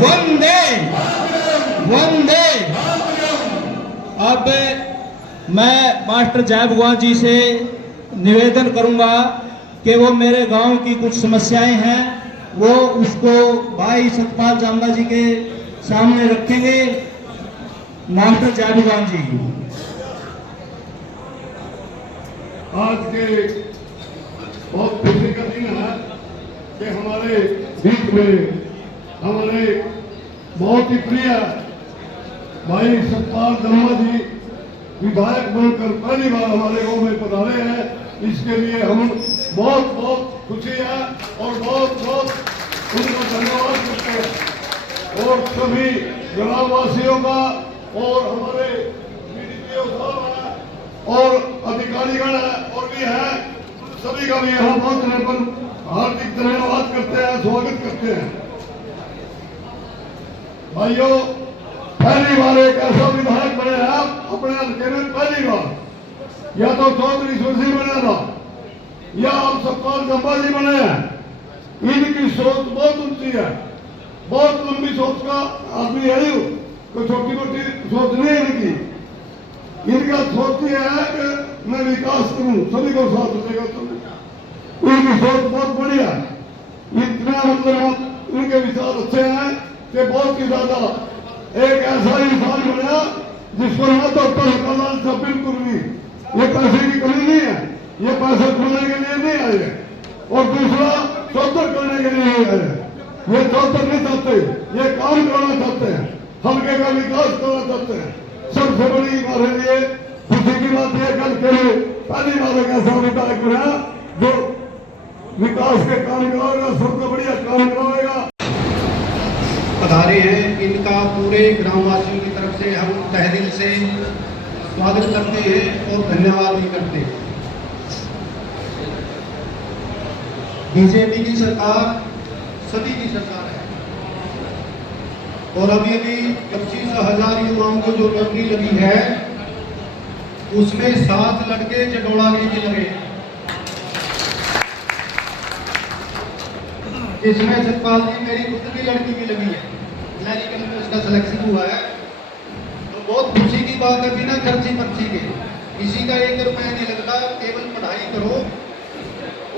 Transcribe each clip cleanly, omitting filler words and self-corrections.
वंदे वंदे। अब मैं मास्टर जय भगवान जी से निवेदन करूंगा कि वो मेरे गांव की कुछ समस्याएं हैं वो उसको भाई सतपाल जांबा जी के सामने रखेंगे। मास्टर जय भगवान जी। आज के बहुत खुशी का दिन है कि हमारे बीच में हमारे बहुत ही प्रिय भाई सतपाल जांबा जी विधायक बनकर पहली बार हमारे गांव में पधारे हैं। इसके लिए हम बहुत बहुत खुशी है और बहुत बहुत उनको धन्यवाद करते हैं। और सभी ग्रामवासियों का और हमारे बीडीपीओ साहब है और अधिकारीगण है और भी है, सभी का भी यहाँ पहुंचने पर हार्दिक धन्यवाद करते हैं, स्वागत करते हैं। भाइयों, पहली बार एक ऐसा विधायक बने हैं आप अपने हल्के में, पहली बार या तो चौधरी सुरसी बने था या आप सतपाल जांबा जी बने हैं। इनकी सोच बहुत ऊंची है, बहुत लंबी सोच का आदमी है। कोई छोटी मोटी सोच नहीं है इनकी। इनका सोच ये है कि मैं विकास करूं, सभी को साथ देगा तुम्हें। इनकी सोच बहुत बढ़िया है। इतना मतलब इनके विचार अच्छे हैं कि बहुत ही ज्यादा एक ऐसा इंसान बना जिसको ना तो पैसा था बिल्कुल भी। ये पैसे की कमी नहीं है, ये पैसा कमाने के लिए नहीं आए हैं और दूसरा चौधर करने के लिए नहीं आए हैं। ये चौधर नहीं चाहते, ये काम करना चाहते हैं, हल्के का विकास करना चाहते हैं। सबसे बड़ी हमारे लिए खुशी की बात यह कल के लिए पहली बार एक ऐसा विधायक बना जो विकास के काम कराएगा, सबसे बढ़िया काम कराएगा। पधारे हैं, इनका पूरे ग्रामवासियों की तरफ से हम तहे दिल से स्वागत करते हैं और धन्यवाद भी करते हैं। बीजेपी की सरकार सभी की सरकार है और अभी 25,000 युवाओं को जो नौकरी लगी है उसमें 7 लड़के जटोड़ा के लगे, इसमें सतपाल जी मेरी खुद की लड़की भी लगी है, मेडिकल में उसका सिलेक्शन हुआ है। तो बहुत खुशी की बात है, बिना खर्ची पर्ची के किसी का 1 रुपया नहीं लगता, केवल पढ़ाई करो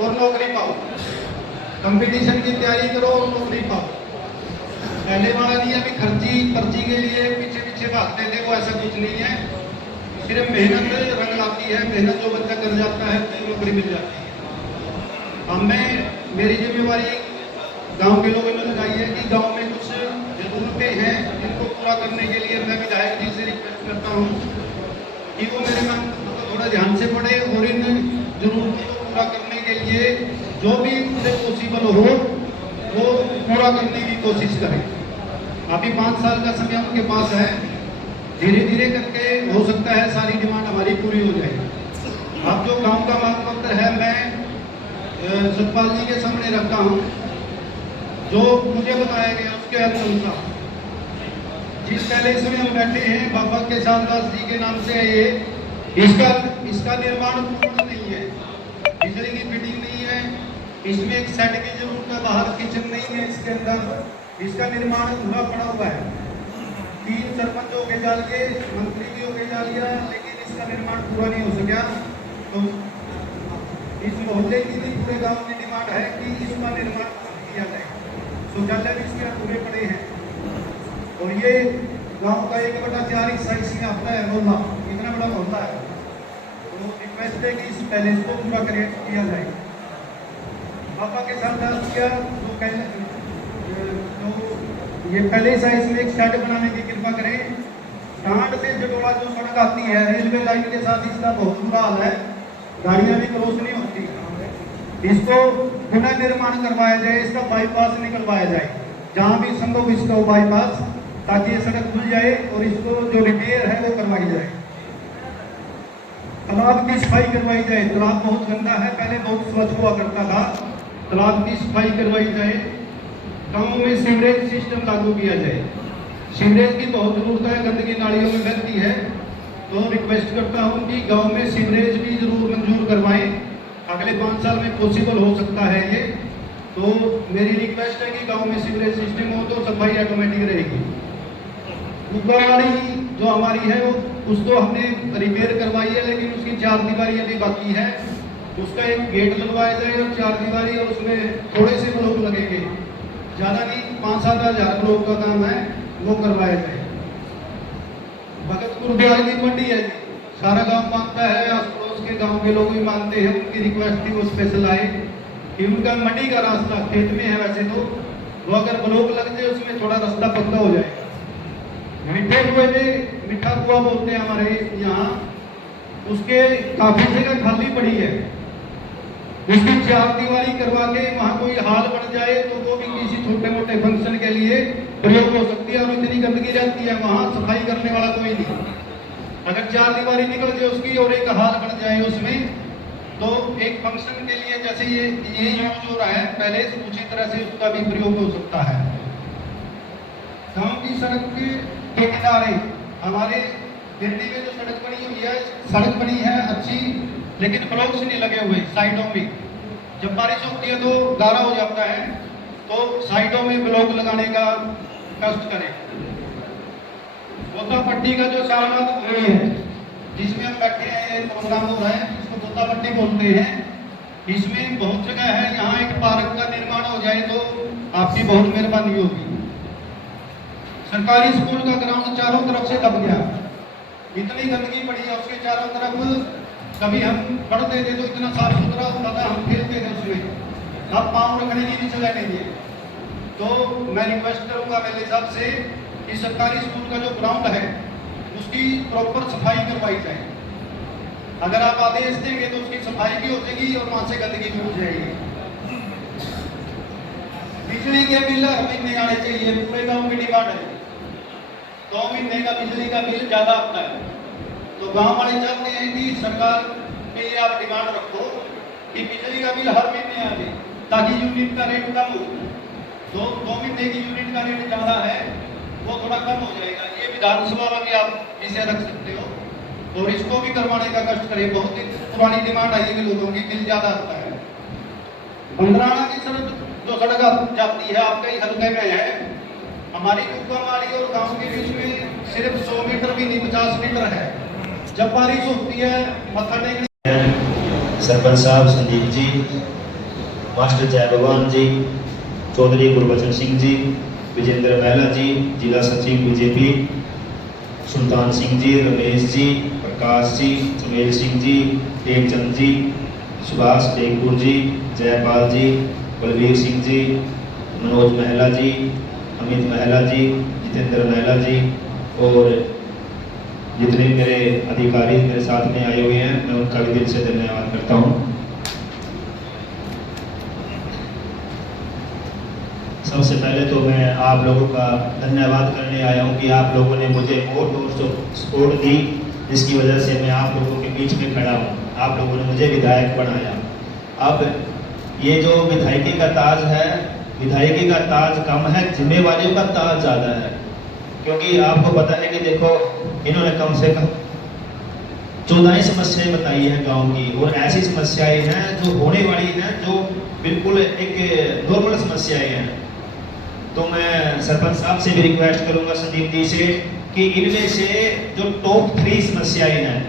और नौकरी पाओ, कंपटीशन की तैयारी करो और नौकरी पाओ। पहले वाला नहीं है अभी खर्ची पर्ची के लिए पीछे पीछे भागते थे, वो ऐसा कुछ नहीं है। सिर्फ मेहनत रंग लाती है, मेहनत जो बच्चा कर जाता है तो नौकरी मिल जाती है। हमें मेरी जिम्मेवारी गांव के लोगों ने लगाई है कि गांव में कुछ जरूरतें हैं जिनको पूरा करने के लिए मैं विधायक जी से रिक्वेस्ट करता हूं कि वो मेरे मन को थोड़ा ध्यान से पढ़े और इन जरूरतों को पूरा करने के लिए जो भी उनसे पॉसिबल हो वो पूरा करने की कोशिश करें। अभी 5 साल का समय उनके पास है, धीरे धीरे करके हो सकता है सारी डिमांड हमारी पूरी हो जाए। अब जो गाँव का मांग पत्र है मैं सतपाल जी के सामने रखता हूँ, जो मुझे बताया गया उसके अनुसार जिस पहले इसमें हम बैठे हैं बाबा के साथ जी के नाम से है ये, इसका निर्माण पूर्ण नहीं है, बिजली की फिटिंग नहीं है, इसमें एक सेट की जरूरत है, बाहर किचन नहीं है इसके अंदर, इसका निर्माण पूरा पड़ा हुआ है। 3 सरपंच हो गए जालिए, मंत्री भी हो गए जालिया, लेकिन इसका निर्माण पूरा नहीं हो सका। तो इस मोहल्ले की भी पूरे गांव की डिमांड है कि इसका निर्माण किया जाए। शौचालय भी इसके पूरे पड़े हैं और ये गांव का 1/4 हिस्सा इसमें आता है, मोहल्ला इतना बड़ा मोहल्ला है। तो रिक्वेस्ट है कि इस पैलेस को पूरा किया जाए। पापा के साथ किया तो ये पहले साइज में एक शेड बनाने की कृपा करें। टांड से जटोड़ा जो सड़क आती है रेलवे लाइन के साथ, इसका बहुत बुरा हाल है, गाड़ियां भी क्रॉस नहीं होती। इसको पुनः निर्माण करवाया जाए, इसका बाईपास निकलवाया जाए जहां भी संभव इसका बाईपास, ताकि ये सड़क खुल जाए और इसको जो रिपेयर है वो करवाई जाए। तालाब की सफाई करवाई जाए, तालाब बहुत गंदा है, पहले बहुत स्वच्छ हुआ करता था, तालाब की सफाई करवाई जाए। गाँव में सीवरेज सिस्टम लागू किया जाए, सीवरेज की बहुत जरूरत है, गंदगी नालियों में बहती है। तो रिक्वेस्ट करता हूँ कि गाँव में सीवरेज भी जरूर मंजूर करवाएं, अगले 5 साल में पॉसिबल हो सकता है ये। तो मेरी रिक्वेस्ट है कि गांव में सीवरेज सिस्टम हो तो सब सफाई ऑटोमेटिक रहेगी। कुब्बावाड़ी जो हमारी है वो उसको हमने रिपेयर करवाई है, लेकिन उसकी 4 दीवारी अभी बाकी है। उसका एक गेट लगवाया जाए और 4 दीवारी, और उसमें थोड़े से ब्लॉक लगेंगे, ज़्यादा नहीं, 5-7 हज़ार ब्लॉक का काम है, वो करवाया जाए। भगतपुर ब्याज की मंडी है, सारा गांव मांगता है, आस पड़ोस के गांव के लोग भी मांगते हैं, उनकी रिक्वेस्ट थी वो स्पेशल आए कि उनका मंडी का रास्ता खेत में है वैसे तो, वो अगर ब्लॉक लग जाए उसमें थोड़ा रास्ता पक्का हो जाएगा। मीठे कुएं में, मीठा कुआं बोलते हैं हमारे यहाँ, उसके काफी जगह खाली पड़ी है, उसकी 4 दीवारी करवा के वहाँ कोई हाल बन जाए तो वो भी किसी छोटे मोटे फंक्शन के लिए प्रयोग हो सकती है। और इतनी गंदगी रहती है वहाँ, सफाई करने वाला कोई नहीं। अगर 4 दीवारी निकल जाए उसकी और एक हाल बन जाए उसमें, तो एक फंक्शन के लिए जैसे ये यूज हो रहा है पहले से उसी तरह से उसका भी प्रयोग हो सकता है। गांव की सड़क के किनारे हमारे दिल्ली में जो सड़क बनी हुई है, सड़क बनी है अच्छी, लेकिन ब्लॉक्स नहीं लगे हुए साइडों में। जब बारिश होती है तो गारा हो जाता है, तो साइडों में ब्लॉक लगाने का कष्ट करें। गोता पट्टी का जो सालनाथ हुई है जिसमें हम बैठे हैं, प्रोग्राम हो रहा है, इसको गोता पट्टी बोलते हैं, इसमें बहुत जगह है, यहाँ एक पार्क का निर्माण हो जाए तो आपकी बहुत मेहरबानी होगी। सरकारी स्कूल का ग्राउंड चारों तरफ से दब गया, इतनी गंदगी पड़ी है उसके चारों तरफ। कभी हम पढ़ते थे तो इतना साफ सुथरा होता था, हम खेलते थे उसमें, अब पाँव रखने की भी जगह नहीं है। तो मैं रिक्वेस्ट करूंगा मेरे हिसाब से कि सरकारी स्कूल का जो ग्राउंड है उसकी प्रॉपर सफाई करवाई जाए। अगर आप आदेश देंगे तो उसकी सफाई भी हो जाएगी और वहां से गंदगी भी हो जाएगी। बिजली के बिल हर महीने आने चाहिए, पूरे गांव की डिमांड है। 2 महीने का बिजली का बिल ज्यादा आता है, तो गांव वाले चाहते हैं कि सरकार पे ये आप डिमांड रखो कि बिजली का बिल हर महीने आ जाए, ताकि यूनिट का रेट कम हो। 2 महीने की यूनिट का रेट ज्यादा है, वो थोड़ा कम हो जाएगा। ये विधानसभा में भी आप इसे रख सकते हो और इसको भी करवाने का कष्ट करें। बहुत ही पुरानी डिमांड आई है लोगों की, बिल ज्यादा आता है। बंदराना की सड़क जो सड़क जाती है आपके हल्के में है, हमारी कुब्बावाड़ी और गांव के बीच में सिर्फ 100 मीटर भी नहीं, 50 मीटर है। जब बारिश होती है मत्था टेकने, सरपंच साहब संदीप जी, मास्टर जय भगवान जी, चौधरी गुरबचन सिंह जी, विजेंद्र महला जी, जिला सचिव बीजेपी सुल्तान सिंह जी, रमेश जी, प्रकाश जी, सुमेल सिंह जी, प्रेमचंद जी, सुभाष टेकपुर जी, जयपाल जी, बलवीर सिंह जी, मनोज महला जी, अमित महला जी, जितेंद्र महला जी, और जितने मेरे अधिकारी मेरे साथ में आए हुए हैं, मैं उनका भी दिल से धन्यवाद करता हूँ। सबसे पहले तो मैं आप लोगों का धन्यवाद करने आया हूँ कि आप लोगों ने मुझे वोट और सपोर्ट दी, जिसकी वजह से मैं आप लोगों के बीच में खड़ा हूँ। आप लोगों ने मुझे विधायक बनाया। अब ये जो विधायकी का ताज है, विधायकी का ताज कम है, जिम्मेवारियों का ताज ज़्यादा है। क्योंकि आपको पता है कि देखो, इन्होंने कम से कम 14 समस्याएं बताई हैं गांव की, और ऐसी समस्याएं हैं जो होने वाली हैं, जो बिल्कुल एक नॉर्मल समस्याएं हैं। तो मैं सरपंच साहब से भी रिक्वेस्ट करूंगा, संदीप जी से, कि इनमें से जो टॉप 3 समस्याएं हैं,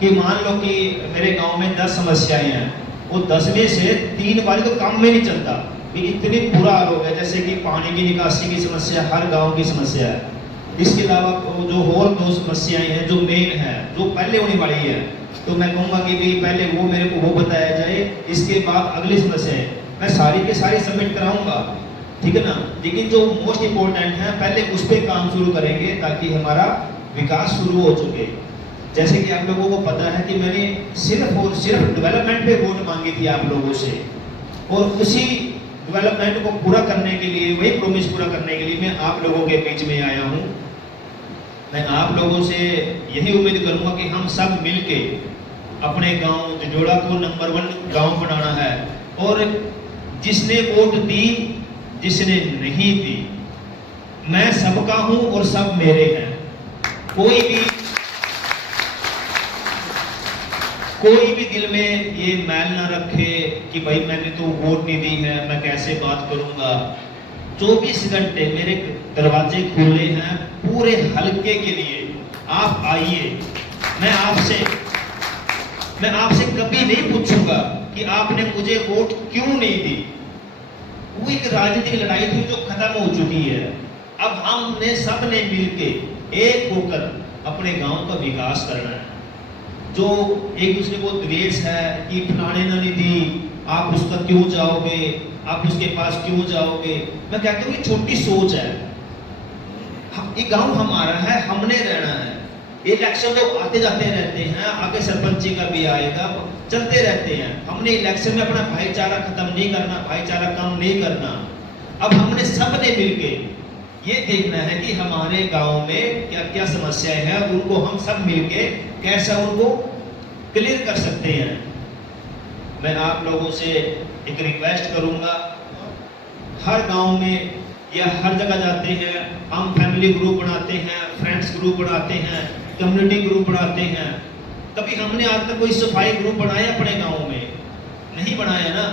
कि मान लो कि मेरे गांव में 10 समस्याएं हैं, वो 10 में से 3 वाली तो काम में नहीं चलता, कि इतनी बुरा हाल हो गया। जैसे कि पानी की निकासी की समस्या हर गाँव की समस्या है। इसके अलावा जो और 2 समस्याएं हैं जो मेन है, जो पहले होने वाली है, तो मैं कहूँगा कि भाई पहले वो मेरे को वो बताया जाए, इसके बाद अगली समस्याएं मैं सारी के सारी सबमिट कराऊंगा, ठीक है ना। लेकिन जो मोस्ट इम्पोर्टेंट है पहले उस पर काम शुरू करेंगे, ताकि हमारा विकास शुरू हो चुके। जैसे कि आप लोगों को पता है कि मैंने सिर्फ और सिर्फ डेवलपमेंट पे वोट मांगी थी आप लोगों से, और उसी डेवलपमेंट को पूरा करने के लिए, वही प्रॉमिस पूरा करने के लिए मैं आप लोगों के बीच में आया हूँ। मैं आप लोगों से यही उम्मीद करूंगा कि हम सब मिलके अपने गांव जजोड़ा को नंबर 1 गांव बनाना है। और जिसने वोट दी, जिसने नहीं दी, मैं सबका हूं और सब मेरे हैं। कोई भी दिल में ये मैल ना रखे कि भाई मैंने तो वोट नहीं दी है, मैं कैसे बात करूंगा। 24 घंटे मेरे दरवाजे खुले हैं पूरे हलके के लिए। आप आइए। मैं आपसे कभी नहीं पूछूंगा कि आपने मुझे वोट क्यों नहीं दी। वो एक राजनीतिक लड़ाई थी जो खत्म हो चुकी है। अब हमने सबने मिलके एक होकर अपने गांव का विकास करना है। जो एक दूसरे को द्वेष है कि फलाने ने नहीं दी, आप उसका क्यों जाओगे, आप उसके पास क्यों जाओगे, मैं कहता हूँ ये छोटी सोच है। ये गांव हमारा है, हमने रहना है। इलेक्शन तो आते जाते रहते हैं, आगे सरपंची का भी आएगा, चलते रहते हैं। हमने इलेक्शन में अपना भाईचारा खत्म नहीं करना, भाईचारा कम नहीं करना। अब हमने सबने मिलके ये देखना है कि हमारे गांव में क्या क्या समस्याएं हैं, उनको हम सब मिलके कैसा उनको क्लियर कर सकते हैं। मैं आप लोगों से एक रिक्वेस्ट करूंगा, हर गांव में या हर जगह जाते हैं हम फैमिली ग्रुप बनाते हैं, फ्रेंड्स ग्रुप बनाते हैं, कम्युनिटी ग्रुप बनाते हैं। कभी हमने आज तक कोई सफाई ग्रुप बनाया अपने गांव में? नहीं बनाया ना।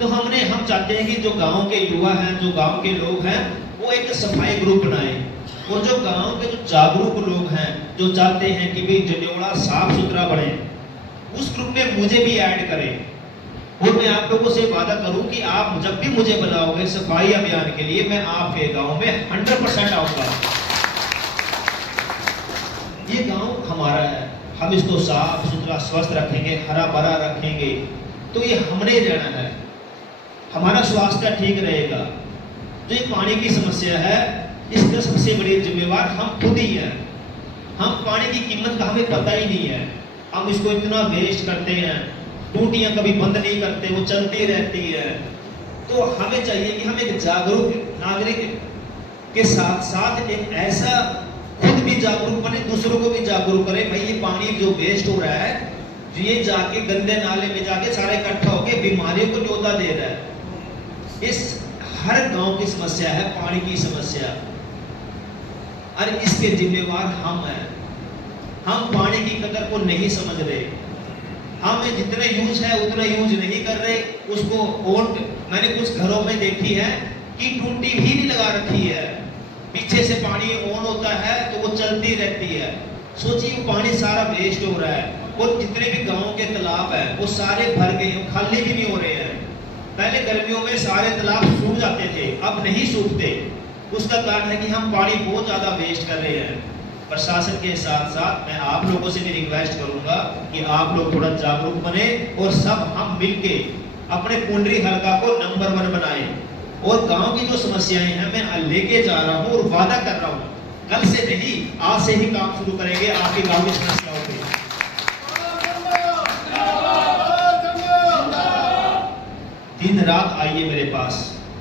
तो हम चाहते हैं कि जो गांव के युवा हैं, जो गांव के लोग हैं, वो एक सफाई ग्रुप बनाए। और जो गांव के जो जागरूक लोग हैं, जो चाहते हैं कि भाई जनेवड़ा साफ सुथरा बने, उस ग्रुप में मुझे भी ऐड करें। और मैं आप लोगों से वादा करूं कि आप जब भी मुझे बुलाओगे सफाई अभियान के लिए, मैं आपके गांव में 100% आऊंगा। ये गांव हमारा है, हम इसको साफ सुथरा स्वस्थ रखेंगे, हरा भरा रखेंगे, तो ये हमने रहना है। हमारा स्वास्थ्य ठीक रहेगा। जो ये पानी की समस्या है, इसका सबसे बड़ी जिम्मेवार हम खुद ही हैं। हम पानी की कीमत का हमें पता ही नहीं है, हम इसको इतना वेस्ट करते हैं, टूटियां कभी बंद नहीं करते, वो चलती रहती है। तो हमें चाहिए कि हम एक जागरूक नागरिक के साथ साथ एक ऐसा खुद भी जागरूक बने, दूसरों को भी जागरूक करें। भाई ये पानी जो वेस्ट हो रहा है, जो ये जाके गंदे नाले में जाके सारे इकट्ठा होके बीमारियों को न्योता दे रहा है। इस हर गांव की समस्या है पानी की समस्या, और इसके जिम्मेवार हम हैं। हम पानी की कदर को नहीं समझ रहे, हम जितने यूज है उतना यूज नहीं कर रहे उसको। और मैंने कुछ घरों में देखी है कि टूटी भी नहीं लगा रखी है, पीछे से पानी ऑन होता है तो वो चलती रहती है। सोचिए वो पानी सारा वेस्ट हो रहा है। और जितने भी गांव के तालाब है वो सारे भर गए, खाली भी नहीं हो रहे हैं। पहले गर्मियों में सारे तालाब सूख जाते थे, अब नहीं सूखते। उसका कारण है कि हम पानी बहुत ज्यादा वेस्ट कर रहे हैं। प्रशासन के साथ साथ मैं आप लोगों से भी रिक्वेस्ट करूंगा कि आप लोग थोड़ा जागरूक बने और सब हम मिलके अपने पुंडरी हलका को नंबर 1 बनाएं। और गांव की जो समस्याएं हैं मैं लेके जा रहा हूं और वादा कर रहा हूं, कल से नहीं आज से ही काम शुरू करेंगे आपके गांव की समस्याओं पे। दिन रात आइए मेरे पास,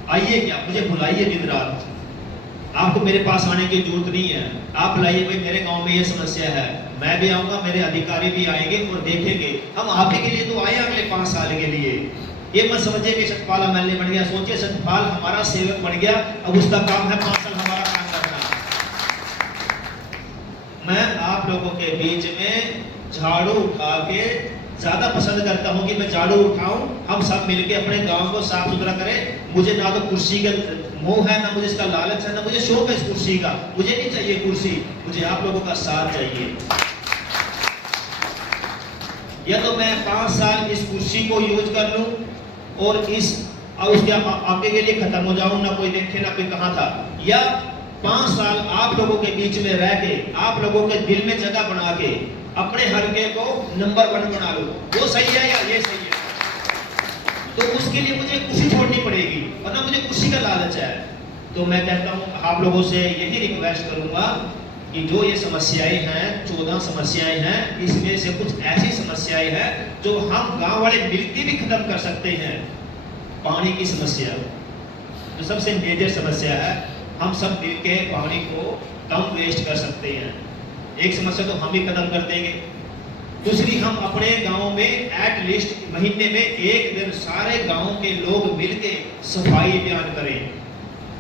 आइए, क्या मुझे बुलाइए दिन रात। आपको मेरे पास आने की जरूरत नहीं है। आप लाइए भाई मेरे गांव में ये समस्या है, मैं भी आऊंगा, मेरे अधिकारी भी आएंगे और देखेंगे। हम आप ही के लिए तो आए अगले 5 साल के लिए। ये मत समझिए कि सतपाल एमएलए बन गया, सोचिए सतपाल हमारा सेवक बन गया, अब उसका काम है 5 साल हमारा काम करना। मैं आप लोगों के बीच में झाड़ू उठा के ज्यादा पसंद करता हूं कि मैं झाड़ू उठाऊं, हम सब मिलके अपने गांव को साफ सुथरा करें। मुझे ना तो कुर्सी का मोह है, ना मुझे इसका लालच है, ना मुझे शौक है इस कुर्सी का। मुझे नहीं चाहिए कुर्सी, मुझे आप लोगों का साथ चाहिए। या तो मैं 5 साल इस कुर्सी को यूज कर लूं और उसके आगे के लिए खत्म हो जाऊं, ना कोई देखे ना कोई कहां था। या 5 साल आप लोगों के बीच में रह के, आप लोगों के दिल में जगह बना के अपने हलके को नंबर 1 बना लो। वो सही है या ये सही है? तो उसके लिए मुझे कुर्सी छोड़नी पड़ेगी, वरना मुझे कुर्सी का लालच है। तो मैं कहता हूं आप लोगों से यही रिक्वेस्ट करूंगा कि जो ये समस्याएं हैं, 14 समस्याएं हैं, इसमें से कुछ ऐसी समस्याएं हैं जो हम गांव वाले मिलकर भी खत्म कर सकते हैं। पानी की समस्या जो सबसे मेजर समस्या है, हम सब मिलकर पानी को कम वेस्ट कर सकते हैं। एक समस्या तो हम ही खत्म कर देंगे। दूसरी, हम अपने गांव में एटलीस्ट महीने में 1 दिन सारे गांव के लोग मिलके सफाई अभियान करें।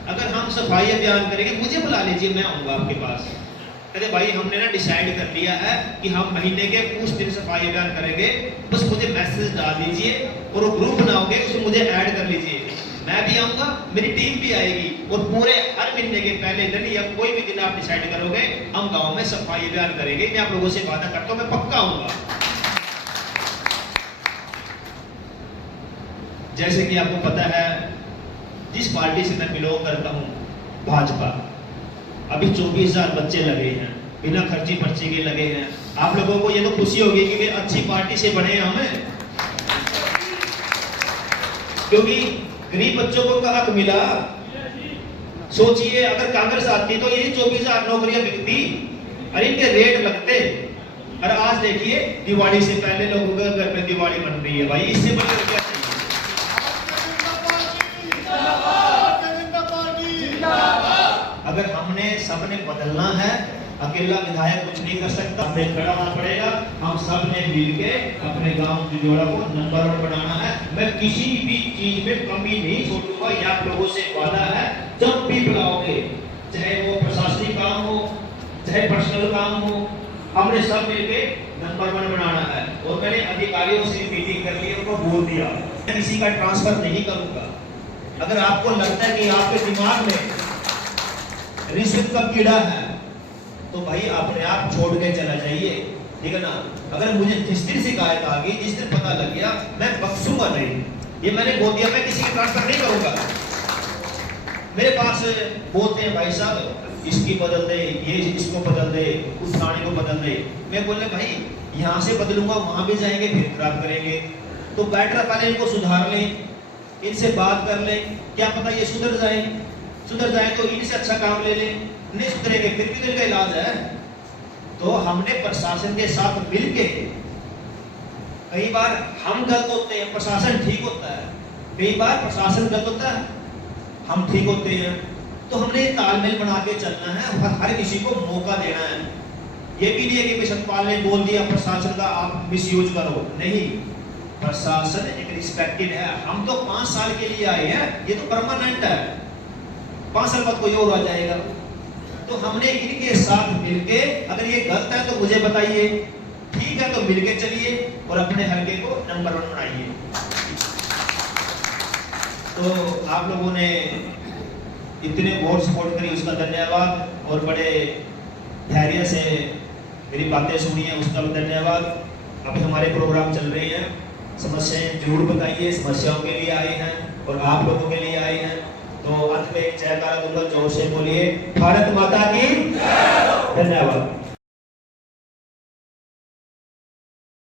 अगर हम सफाई अभियान करेंगे, मुझे बुला लीजिए, मैं आऊंगा आपके पास। अरे भाई हमने ना डिसाइड कर लिया है कि हम महीने के कुछ दिन सफाई अभियान करेंगे, बस मुझे मैसेज डाल दीजिए और वो ग्रुप बनाओगे उसमें मुझे ऐड कर लीजिए। मैं भी आऊंगा, मेरी टीम भी आएगी और पूरे हर महीने के पहले दिन या कोई भी दिन आप डिसाइड करोगे, हम गांव में सफाई अभियान करेंगे। मैं आप लोगों से वादा करता हूं, मैं पक्का आऊंगा। जैसे कि आपको पता है, जिस पार्टी से मैं बिलोंग करता हूं, भाजपा, अभी 24,000 बच्चे लगे हैं, बिना खर्ची पर्ची के लगे हैं। आप लोगों को ये तो खुशी होगी कि वे अच्छी पार्टी से बने हैं हमें, क्योंकि गरीब बच्चों को हक मिला। सोचिए अगर कांग्रेस आती तो ये 24,000 नौकरियां बिकती और इनके रेट लगते। और आज देखिए, दिवाली से पहले लोगों के घर में दिवाली बन रही है। भाई इससे बढ़कर क्या चाहिए? अगर हमने सबने बदलना है, अकेला विधायक कुछ नहीं कर सकता, हमें खड़ा होना पड़ेगा। हम सब ने मिलके अपने गांव जिजोड़ा को नंबर 1 बनाना है। मैं किसी भी चीज में कमी नहीं छोड़ूंगा, ये आप लोगों से वादा है। जब भी बुलाओगे, चाहे वो प्रशासनिक काम हो, चाहे पर्सनल काम हो, हमने सब मिलके नंबर 1 बनाना है। और मैंने अधिकारियों से मीटिंग कर ली, उनको बोल दिया किसी का ट्रांसफर नहीं करूंगा। अगर आपको लगता है कि आपके दिमाग में रिश्वत का कीड़ा है, तो भाई अपने आप छोड़ के चला जाइए, ठीक है ना। अगर मुझे जिस दिन शिकायत आ गई, जिस दिन पता लग गया, मैं बख्शूंगा नहीं। ये मैंने बोल दिया, मैं किसी की ट्रांसफर नहीं करूंगा। मेरे पास बोलते हैं भाई साहब इसकी बदल दे, ये इसको बदल दे, उस प्राणी को बदल दे। मैं बोले भाई यहाँ से बदलूंगा, वहां भी जाएंगे फिर खराब करेंगे। तो बेटर पहले इनको सुधार लें, इनसे बात कर लें, क्या पता ये सुधर जाए तो इनसे अच्छा काम ले लें। नहीं सुधरेंगे फिर भी तो इनका इलाज है। तो हमने प्रशासन के साथ मिलके, कई बार हम गलत होते हैं, प्रशासन ठीक होता है, कई बार प्रशासन गलत होता है, हम ठीक होते हैं। तो हमने तालमेल बना के चलना है और हर किसी को मौका देना है। ये भी नहीं है कि सतपाल ने बोल दिया प्रशासन का आप मिसयूज करो, नहीं। प्रशासन एक रिस्पेक्टेड है। हम तो 5 साल के लिए आए हैं, ये तो परमानेंट है, 5 साल बाद कोई और आ जाएगा। तो हमने इनके साथ मिलके, अगर ये गलत है तो मुझे बताइए, ठीक है तो मिलके चलिए और अपने हलके को नंबर 1 बनाइए। तो आप लोगों ने इतने वोट सपोर्ट करी, उसका धन्यवाद। और बड़े धैर्य से मेरी बातें सुनी है, उसका भी धन्यवाद। अभी हमारे प्रोग्राम चल रहे हैं, समस्याएं जरूर बताइए। समस्याओं के लिए आए हैं और आप लोगों के लिए आए हैं। तो अंत में एक जयकारा दूंगा, जोर से बोलिए भारत माता की। धन्यवाद।